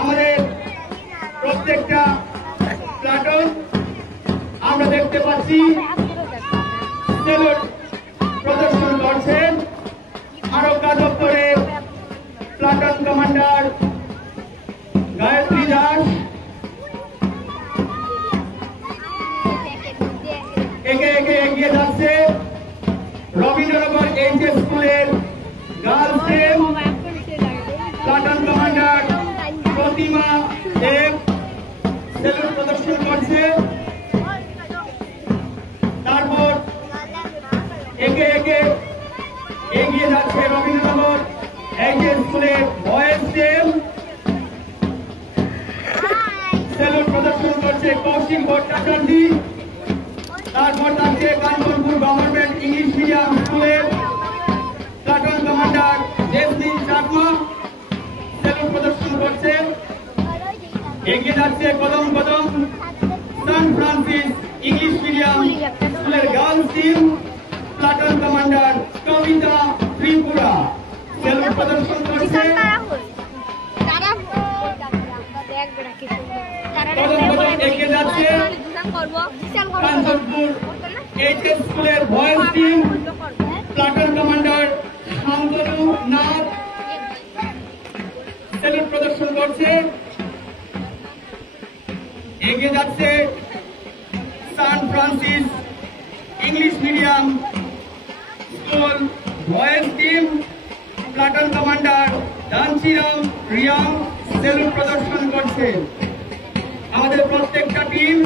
আমাদের প্রত্যেকটা প্লাটুন আমরা দেখতে পাচ্ছি সেলুট প্রদর্শন করছেন আরক্ষা দপ্তরের প্লাটুন কমান্ডার গায়ত্রী দাস একে একে এগিয়ে যাচ্ছে রবীন্দ্রনগর এইচএস স্কুলের গার্লস টিম প্লাটুন কমান্ডার প্রতিমা দেব সেলুট প্রদর্শন করছে। তারপর একে একে এগিয়ে যাচ্ছে রবীন্দ্রনগর এইচএস স্কুলের বয়েজ টিম সেলুট প্রদর্শন করছে কৌশিক ভট্টাচার্য। তারপর থাকছে কাঞ্চনপুর গভর্নমেন্ট ইংলিশ মিডিয়াম স্কুলের platoon commander jasmine Chakma salute প্রদর্শন করছে। এগিয়ে যাচ্ছে কদম কদম সান ফ্রান্সিস ইংলিশ মিডিয়াম স্কুলের গার্লস টিম প্লাটুন কমান্ডার কবিতা ত্রিপুরা সেলুট প্রদর্শন করছে। এগিয়ে যাচ্ছে কাঞ্চনপুর এইচএস স্কুলের boys team platoon commander Shantanu Nath salute প্রদর্শন করছে। এগিয়ে যাচ্ছে Saint Francis English medium school boys team platoon commander Danchiram Reang salute প্রদর্শন করছে। আমাদের প্রত্যেকটা টিম